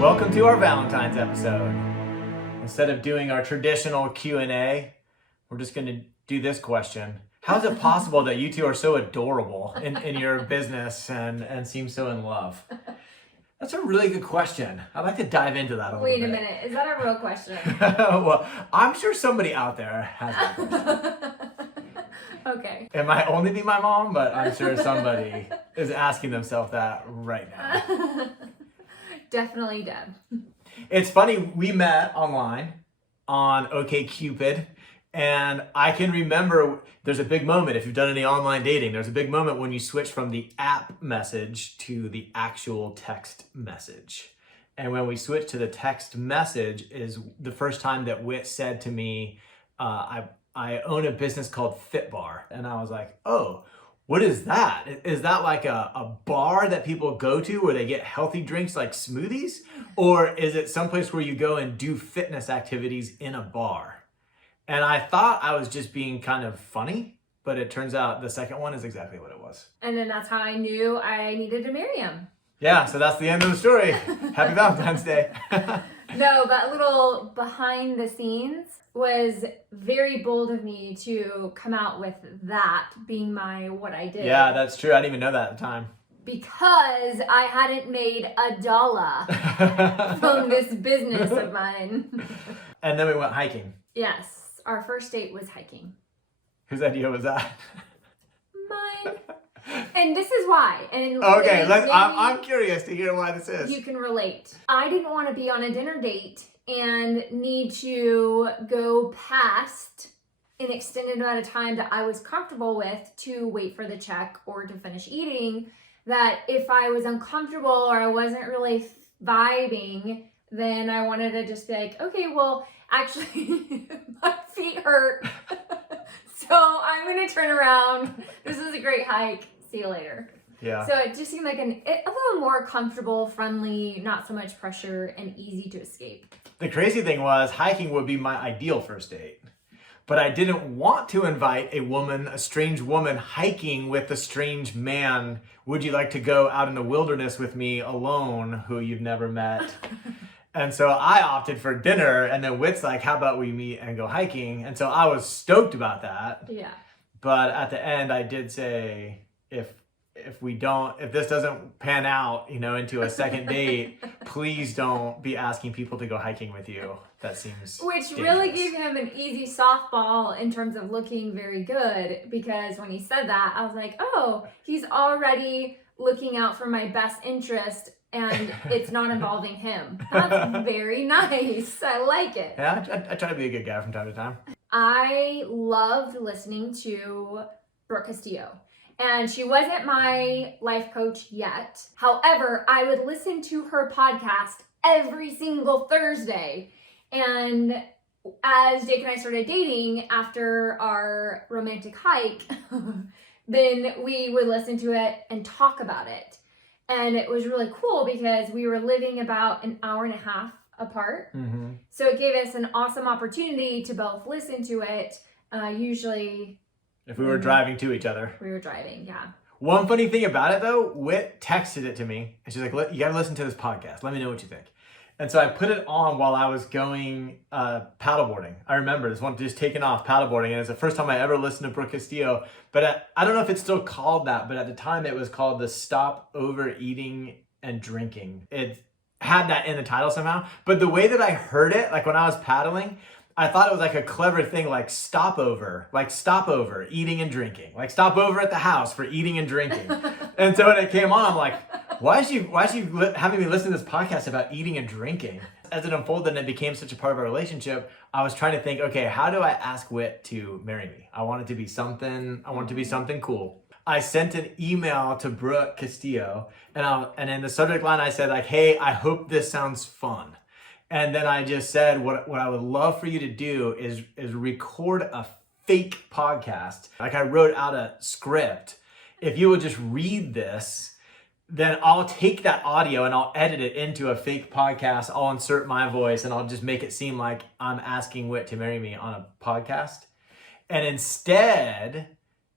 Welcome to our Valentine's episode. Instead of doing our traditional Q&A, we're just going to do this question. How is it possible that you two are so adorable in your business and seem so in love? That's a really good question. I'd like to dive into that a little bit. Wait a minute, is that a real question? Well, I'm sure somebody out there has that question. Okay. It might only be my mom, but I'm sure somebody is asking themselves that right now. Definitely Deb. It's funny, we met online on OkCupid, and I can remember there's a big moment, if you've done any online dating, there's a big moment when you switch from the app message to the actual text message. And when we switched to the text message is the first time that Whit said to me, I own a business called Fit Bar. And I was like, oh, what is that? Is that like a bar that people go to where they get healthy drinks like smoothies? Or is it someplace where you go and do fitness activities in a bar? And I thought I was just being kind of funny, but it turns out the second one is exactly what it was. And then that's how I knew I needed to marry him. Yeah, so that's the end of the story. Happy Valentine's Day. No, but a little behind the scenes was very bold of me to come out with that being what I did. Yeah, that's true. I didn't even know that at the time. Because I hadn't made $1 from this business of mine. And then we went hiking. Yes, our first date was hiking. Whose idea was that? Mine. And this is why. And okay, I'm curious to hear why this is. You can relate. I didn't want to be on a dinner date and need to go past an extended amount of time that I was comfortable with to wait for the check or to finish eating. That if I was uncomfortable or I wasn't really vibing, then I wanted to just be like, okay, well, actually, my feet hurt. So I'm going to turn around. This is a great hike. See you later. Yeah. So it just seemed like a little more comfortable, friendly, not so much pressure, and easy to escape. The crazy thing was hiking would be my ideal first date. But I didn't want to invite a strange woman hiking with a strange man. Would you like to go out in the wilderness with me alone, who you've never met? And so I opted for dinner, and then Whit's like, how about we meet and go hiking? And so I was stoked about that. Yeah. But at the end, I did say, if this doesn't pan out, into a second date, please don't be asking people to go hiking with you. That seems Which dangerous. really gave him an easy softball in terms of looking very good, because when he said that, I was like, oh, he's already looking out for my best interest and it's not involving him. That's very nice. I like it. Yeah, I try to be a good guy from time to time. I loved listening to Brooke Castillo. And she wasn't my life coach yet. However, I would listen to her podcast every single Thursday. And as Jake and I started dating after our romantic hike, then we would listen to it and talk about it. And it was really cool because we were living about an hour and a half apart. Mm-hmm. So it gave us an awesome opportunity to both listen to it. Usually... If we were driving to each other. We were driving, yeah. One funny thing about it though, Whit texted it to me and she's like, you gotta listen to this podcast. Let me know what you think. And so I put it on while I was going paddleboarding. I remember this one just taking off paddleboarding, and it's the first time I ever listened to Brooke Castillo. But I don't know if it's still called that, but at the time it was called the Stop Overeating and Drinking. It had that in the title somehow. But the way that I heard it, like when I was paddling, I thought it was like a clever thing, like stop over eating and drinking, like stop over at the house for eating and drinking. And so when it came on, I'm like, why is she having me listen to this podcast about eating and drinking? As it unfolded and it became such a part of our relationship, I was trying to think, okay, how do I ask Whit to marry me? I want it to be something cool. I sent an email to Brooke Castillo, and in the subject line I said like, hey, I hope this sounds fun. And then I just said, what I would love for you to do is record a fake podcast. Like I wrote out a script. If you would just read this, then I'll take that audio and I'll edit it into a fake podcast. I'll insert my voice and I'll just make it seem like I'm asking Whit to marry me on a podcast. And instead,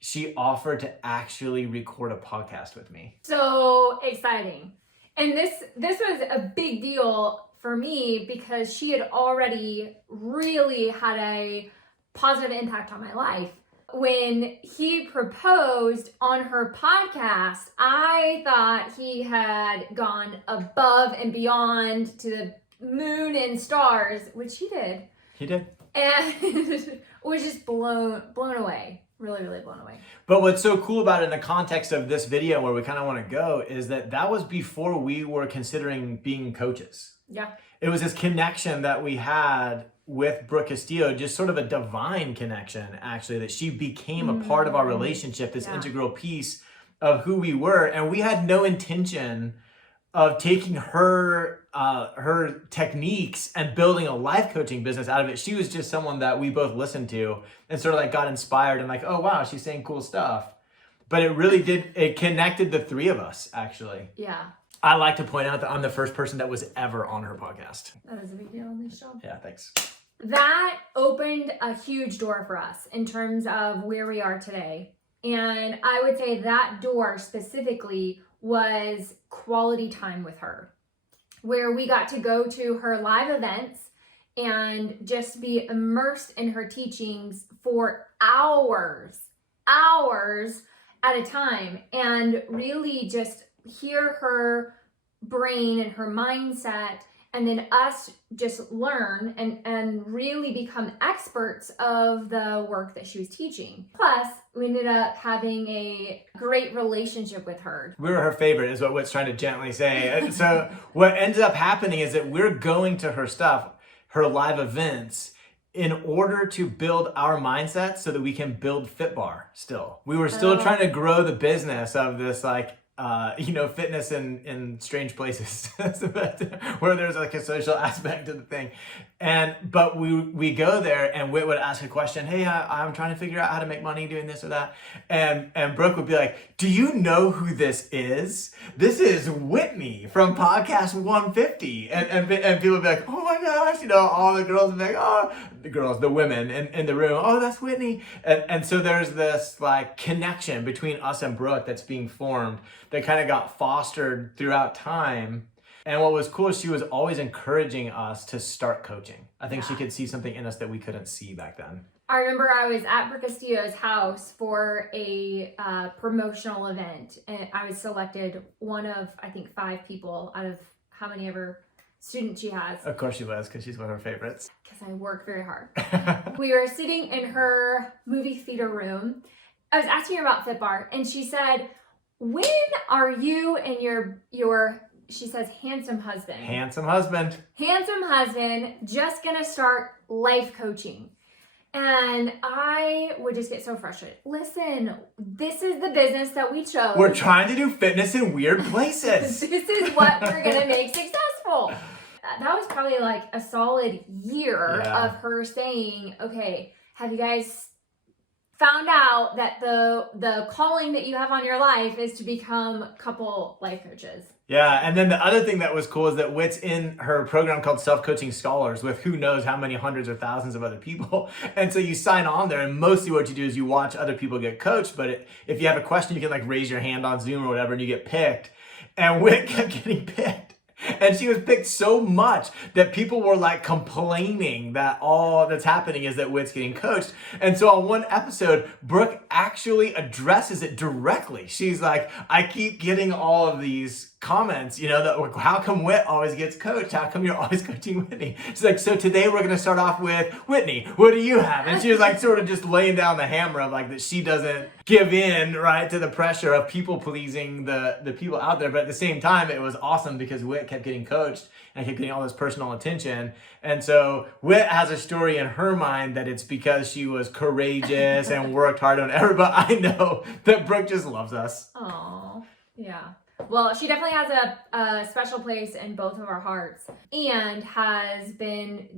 she offered to actually record a podcast with me. So exciting. And this was a big deal for me because she had already really had a positive impact on my life. When he proposed on her podcast, I thought he had gone above and beyond to the moon and stars, which he did. He did. And was just blown away. Really, really blown away. But what's so cool about it in the context of this video where we kind of want to go is that was before we were considering being coaches. Yeah. It was this connection that we had with Brooke Castillo, just sort of a divine connection, actually, that she became a part of our relationship, this integral piece of who we were. And we had no intention of taking her techniques and building a life coaching business out of it. She was just someone that we both listened to and sort of like got inspired and like, oh wow, she's saying cool stuff. But it really it connected the three of us, actually. Yeah. I like to point out that I'm the first person that was ever on her podcast. That is a big deal in this show. Yeah, thanks. That opened a huge door for us in terms of where we are today. And I would say that door specifically was quality time with her, where we got to go to her live events and just be immersed in her teachings for hours at a time, and really just hear her brain and her mindset, and then us just learn and really become experts of the work that she was teaching. Plus, we ended up having a great relationship with her. We were her favorite, is what Whit's trying to gently say. And so what ends up happening is that we're going to her stuff, her live events, in order to build our mindset so that we can build FitBar still. We were still trying to grow the business of this, like, fitness in strange places where there's like a social aspect to the thing. But we go there and Whit would ask a question. Hey, I'm trying to figure out how to make money doing this or that. And Brooke would be like, do you know who this is? This is Whitney from podcast 150. And people would be like, oh my gosh, all the girls would be like, oh, the women in the room, oh, that's Whitney. And so there's this like connection between us and Brooke that's being formed that kind of got fostered throughout time. And what was cool is she was always encouraging us to start coaching. I think she could see something in us that we couldn't see back then. I remember I was at Brooke Castillo's house for a promotional event, and I was selected one of, I think, 5 people out of how many ever students she has. Of course she was, because she's one of her favorites. Because I work very hard. We were sitting in her movie theater room. I was asking her about FitBar, and she said, when are you and your she says handsome husband just gonna start life coaching? And I would just get so frustrated. Listen, this is the business that we chose. We're trying to do fitness in weird places. This is what we're gonna make successful. That was probably like a solid year of her saying, okay, have you guys found out that the calling that you have on your life is to become couple life coaches? Yeah, and then the other thing that was cool is that Whit's in her program called Self-Coaching Scholars with who knows how many hundreds or thousands of other people. And so you sign on there, and mostly what you do is you watch other people get coached, but if you have a question, you can like raise your hand on Zoom or whatever, and you get picked. And Whit kept getting picked. And she was picked so much that people were like complaining that all that's happening is that Whit's getting coached. And so on one episode, Brooke actually addresses it directly. She's like, I keep getting all of these comments, that how come Whit always gets coached? How come you're always coaching Whitney? She's like, so today we're going to start off with Whitney. What do you have? And she was like sort of just laying down the hammer of like that she doesn't give in, right, to the pressure of people pleasing the people out there. But at the same time, it was awesome because Whit kept getting coached and kept getting all this personal attention. And so Whit has a story in her mind that it's because she was courageous and worked hard on everybody. But I know that Brooke just loves us. Oh, yeah. Well, she definitely has a special place in both of our hearts, and has been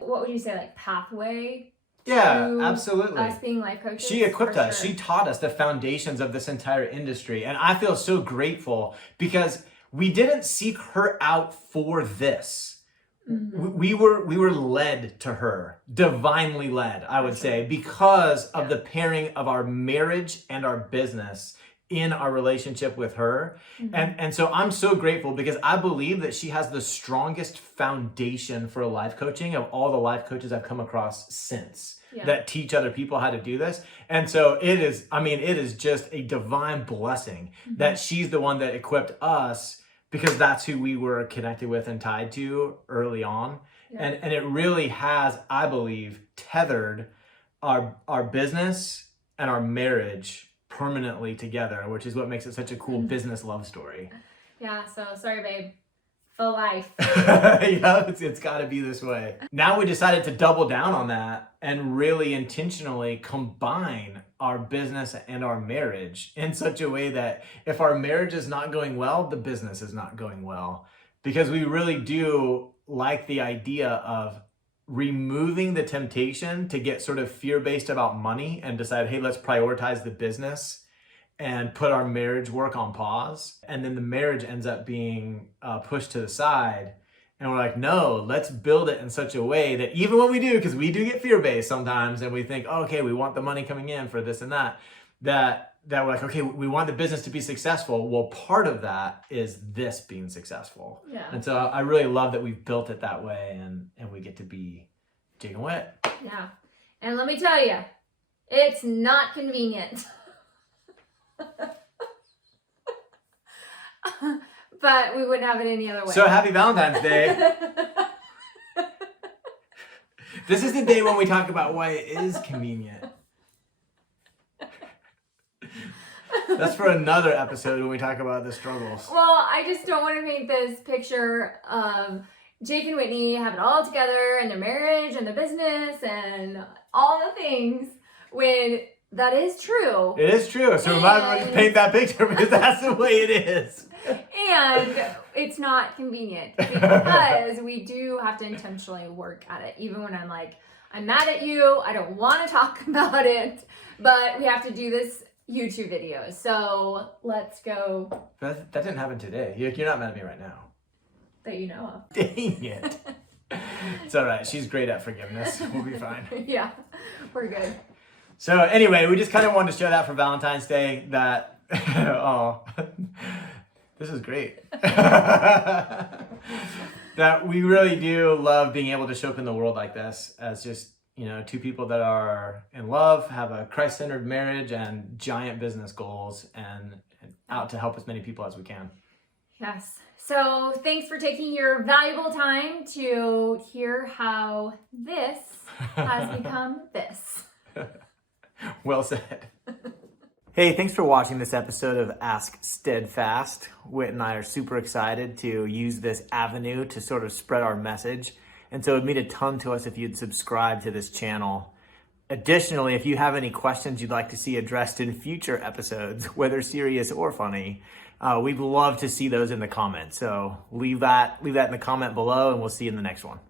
what would you say, like pathway? Yeah, absolutely. Us being life coaches. She equipped us. Sure. She taught us the foundations of this entire industry. And I feel so grateful because we didn't seek her out for this. Mm-hmm. We were led to her, divinely led, I would say, because of the pairing of our marriage and our business in our relationship with her. And so I'm so grateful because I believe that she has the strongest foundation for life coaching of all the life coaches I've come across since that teach other people how to do this. And so it is just a divine blessing that she's the one that equipped us, because that's who we were connected with and tied to early on. And it really has, I believe, tethered our business and our marriage permanently together, which is what makes it such a cool business love story. Yeah, so sorry, babe. For life. It's got to be this way. Now we decided to double down on that and really intentionally combine our business and our marriage in such a way that if our marriage is not going well, the business is not going well. Because we really do like the idea of removing the temptation to get sort of fear-based about money and decide, hey, let's prioritize the business and put our marriage work on pause. And then the marriage ends up being pushed to the side. And we're like, no, let's build it in such a way that even when we do, because we do get fear-based sometimes, and we think, oh, okay, we want the money coming in for this and that we're like, okay, we want the business to be successful. Well, part of that is this being successful. Yeah. And so I really love that we've built it that way, and we get to be Jake and Whit. Yeah. And let me tell you, it's not convenient. But we wouldn't have it any other way. So happy Valentine's Day. This is the day when we talk about why it is convenient. That's for another episode when we talk about the struggles. Well, I just don't want to paint this picture of Jake and Whitney have it all together and their marriage and the business and all the things when that is true. It is true. So we might as well just paint that picture because that's the way it is. And it's not convenient because we do have to intentionally work at it. Even when I'm like, I'm mad at you, I don't want to talk about it, but we have to do this YouTube video. So let's go. That didn't happen today. You're not mad at me right now. That you know of. Dang it. It's all right. She's great at forgiveness. We'll be fine. Yeah, we're good. So anyway, we just kind of wanted to show that for Valentine's Day that, oh, this is great. That we really do love being able to show up in the world like this as just, two people that are in love, have a Christ-centered marriage and giant business goals, and out to help as many people as we can. Yes. So thanks for taking your valuable time to hear how this has become this. Well said. Hey, thanks for watching this episode of Ask Steadfast. Whit and I are super excited to use this avenue to sort of spread our message. And so it would mean a ton to us if you'd subscribe to this channel. Additionally, if you have any questions you'd like to see addressed in future episodes, whether serious or funny, we'd love to see those in the comments. So leave that in the comment below, and we'll see you in the next one.